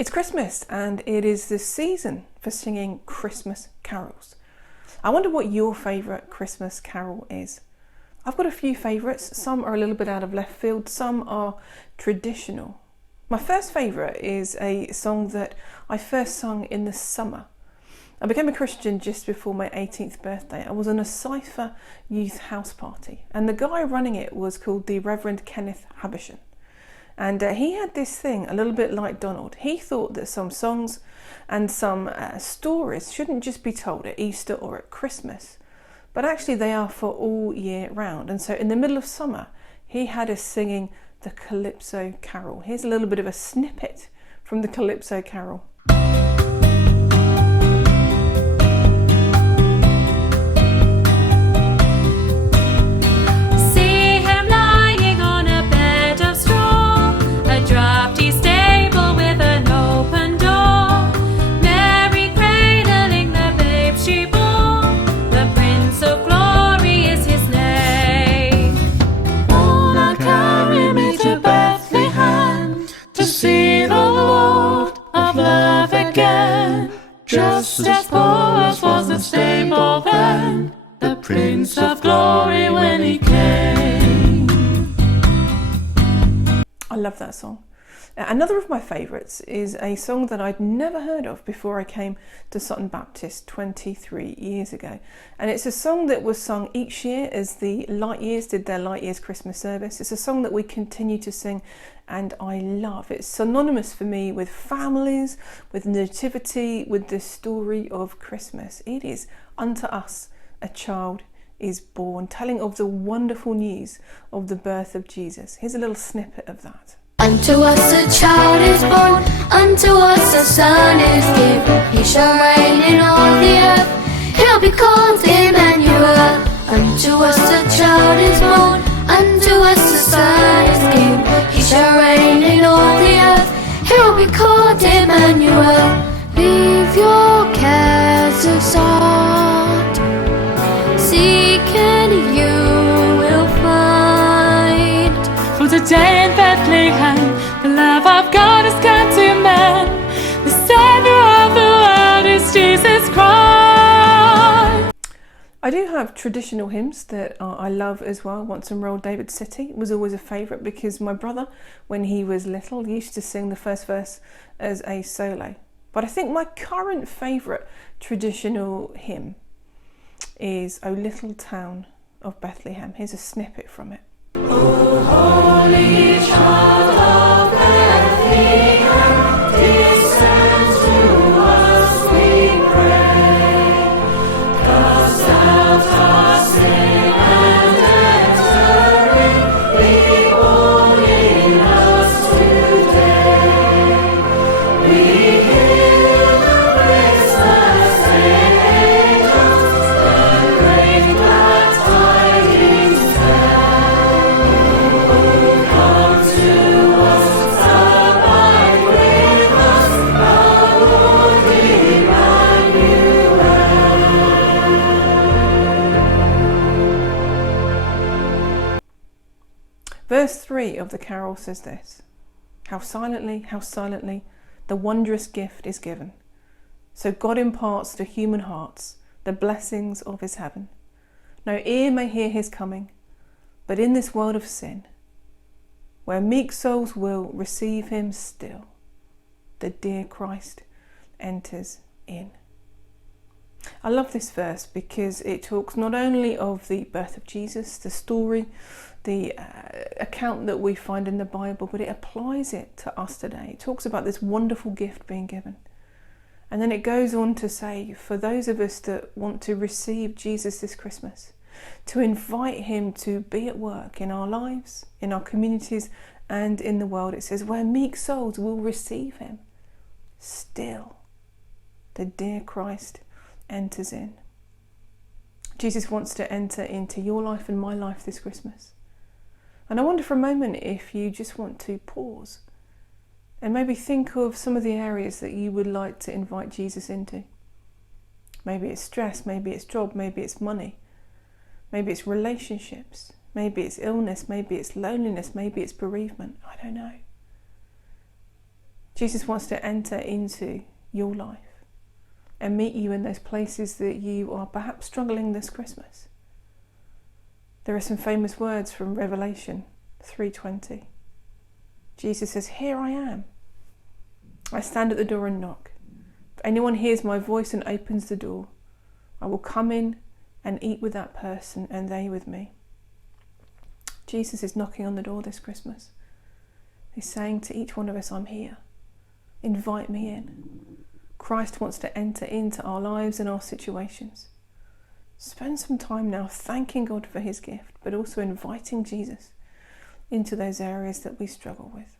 It's Christmas and it is the season for singing Christmas carols. I wonder what your favourite Christmas carol is. I've got a few favourites. Some are a little bit out of left field, some are traditional. My first favourite is a song that I first sung in the summer. I became a Christian just before my 18th birthday. I was on a Cypher youth house party and the guy running it was called the Reverend Cath. And he had this thing, a little bit like Donald. He thought that some songs and some stories shouldn't just be told at Easter or at Christmas, but actually they are for all year round. And so in the middle of summer, he had us singing the Calypso Carol. Here's a little bit of a snippet from the Calypso Carol. Just as Boaz was the stable then, the Prince of Glory when he came. I love that song. Another of my favourites is a song that I'd never heard of before I came to Sutton Baptist 23 years ago. And it's a song that was sung each year as the Light Years did their Light Years Christmas service. It's a song that we continue to sing and I love. It's synonymous for me with families, with nativity, with the story of Christmas. It is unto us a child is born, telling of the wonderful news of the birth of Jesus. Here's a little snippet of that. Unto us a child is born, unto us a son is given. He shall reign in all the earth, he'll be called Emmanuel. Unto us a child is born, unto us a son is given. He shall reign in all the earth, he'll be called Emmanuel. Leave your cares aside, seek and you will find. For today in Bethlehem, the love of God has come to man. The Saviour of the world is Jesus Christ. I do have traditional hymns that I love as well. Once and Rolled David City was always a favourite because my brother, when he was little, used to sing the first verse as a solo. But I think my current favourite traditional hymn is O Little Town of Bethlehem. Here's a snippet from it. O holy child of Bethlehem, descend to us, we pray. Cast out our sin and enter in, be born in us today. We hear the Christmas angels, the great glad tidings tell. Come to us, abide with us, our Lord Emmanuel. Verse 3 of the carol says this: how silently the wondrous gift is given. So God imparts to human hearts the blessings of his heaven. No ear may hear his coming, but in this world of sin, where meek souls will receive him still, the dear Christ enters in. I love this verse because it talks not only of the birth of Jesus, the story, the account that we find in the Bible, but it applies it to us today. It talks about this wonderful gift being given. And then it goes on to say, for those of us that want to receive Jesus this Christmas, to invite him to be at work in our lives, in our communities, and in the world. It says, where meek souls will receive him, still the dear Christ enters in. Jesus wants to enter into your life and my life this Christmas. And I wonder for a moment if you just want to pause and maybe think of some of the areas that you would like to invite Jesus into. Maybe it's stress, maybe it's job, maybe it's money, maybe it's relationships, maybe it's illness, maybe it's loneliness, maybe it's bereavement. I don't know. Jesus wants to enter into your life and meet you in those places that you are perhaps struggling this Christmas. There are some famous words from Revelation 3:20. Jesus says, "Here I am. I stand at the door and knock. If anyone hears my voice and opens the door, I will come in and eat with that person and they with me." Jesus is knocking on the door this Christmas. He's saying to each one of us, "I'm here. Invite me in." Christ wants to enter into our lives and our situations. Spend some time now thanking God for his gift, but also inviting Jesus into those areas that we struggle with.